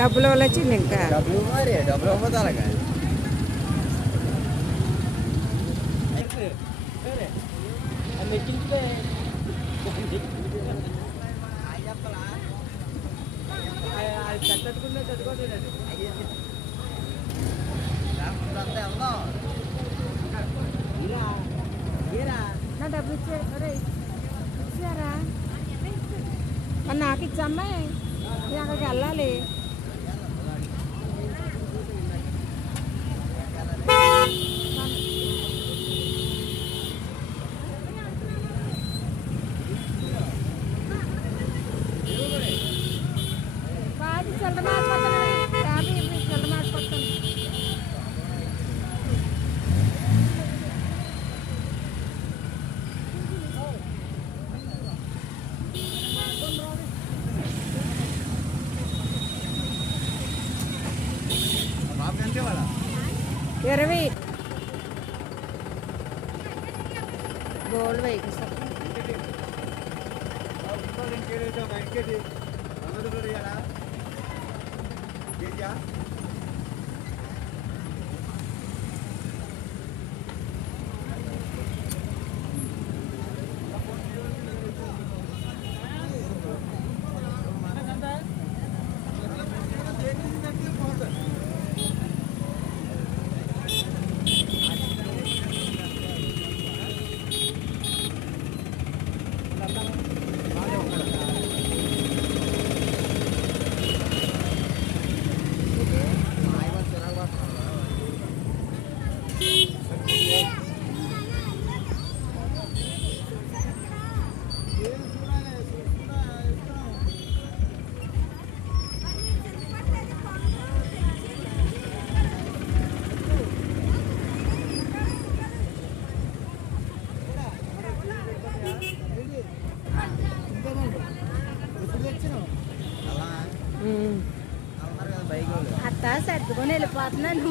డబ్బులు వచ్చింది ఇంకా డబ్బులు అవ్వదు అలాగా నా డబ్బులు ఇచ్చారా మరి నాకు ఇచ్చమ్మా నేను అక్కడికి వెళ్ళాలి. ఇరవై గోల్డ్ వెహికల్స్ అత్త సర్దుకొని వెళ్ళిపోతున్నాను.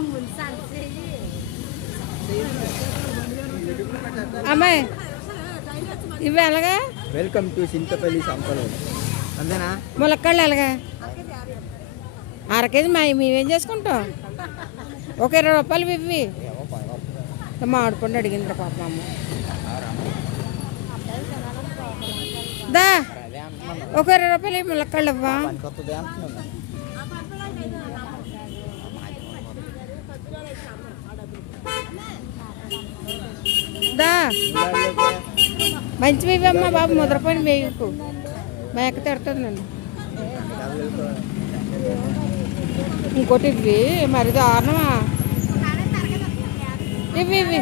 అమ్మాయి ఇవి ఎలాగా? వెల్కమ్ టు చింతపల్లి సంపలు అంతేనా? ములక్కాళ్ళు ఎలాగా? అరకేజీ మేమేం చేసుకుంటాం? ఒక 20 రూపాయలు ఇవి. మామిడిపండు అడిగింది పాప అమ్మ. దా ఒక 20 రూపాయలు ములక్కాళ్ళు ఇవ్వా. దా మంచివి ఇవ్వమ్మా బాబు. ముద్రపోయిన వేయకు మేక తిడుతుంది నన్ను. ఇంకోటి ఇవి మరి దారుణమా? ఇవి ఇవి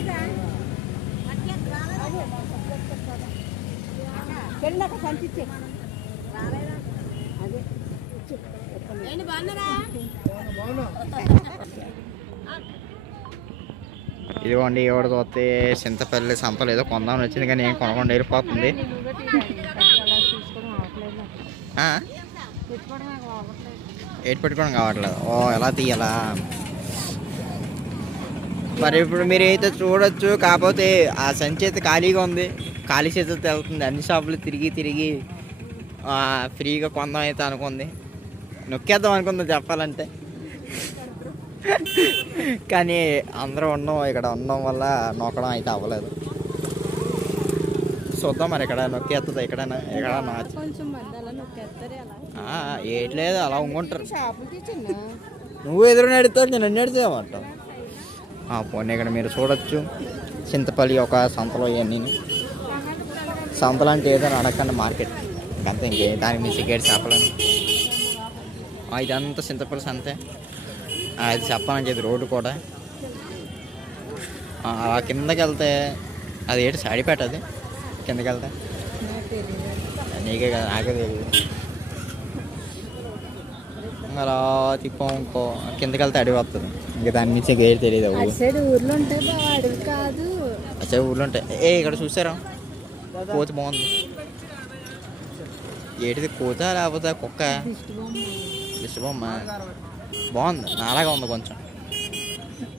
ఇదిగోండి ఎవరికి వస్తే చింతపల్లి సంపలు ఏదో కొందామని వచ్చింది కానీ ఏం కొనకుండా వెళ్ళిపోతుంది. ఏటి పెట్టుకోవడం కావట్లేదు. ఓ ఎలా తీయాలా మరి? ఇప్పుడు మీరు అయితే చూడొచ్చు. కాకపోతే ఆ సంచి అయితే ఖాళీగా ఉంది. ఖాళీ చేతితో వెళ్తుంది. అన్ని షాపులు తిరిగి తిరిగి ఫ్రీగా కొందాం అయితే అనుకుంది. నొక్కేద్దాం అనుకుందాం చెప్పాలంటే. కానీ అందరూ ఇక్కడ ఉండడం వల్ల నొక్కడం అయితే అవ్వలేదు. చూద్దాం మరి ఇక్కడ నొక్కేస్తుంది. ఎక్కడైనా ఏట్లేదు అలా ఉంగుంటారు. నువ్వు ఎదురు నడుతావు, నేను అన్ని నడితేమంటావు. పోనీ ఇక్కడ మీరు చూడొచ్చు చింతపల్లి ఒక సంతలో ఇవన్నీ. సంతలు అంటే ఏదో అడగండి మార్కెట్ అంతే. ఇంకే దానికి మీ సిగరెట్ చెప్పలేను. ఇదంతా చింతపల్లి సంతే. అది చెప్పాలని చెప్పి రోడ్డు కూడా అలా కిందకి వెళ్తే అది ఏంటి సాడిపేట. అది కిందకి వెళ్తే నీకే కదా, నాకే తెలియదు. అలా తిప్పం ఇంకో కిందకి వెళ్తే అడిగి వస్తుంది. ఇంకా దాని నుంచి ఇంకేం తెలియదు. ఊర్లో కాదు అసలు ఊర్లో ఉంటాయి. ఇక్కడ చూసారా కోతి బాగుంది. ఏంటిది కోత లేకపోతే కుక్క? దిష్టి బొమ్మ బాగుంది. నాలాగా ఉంది కొంచెం.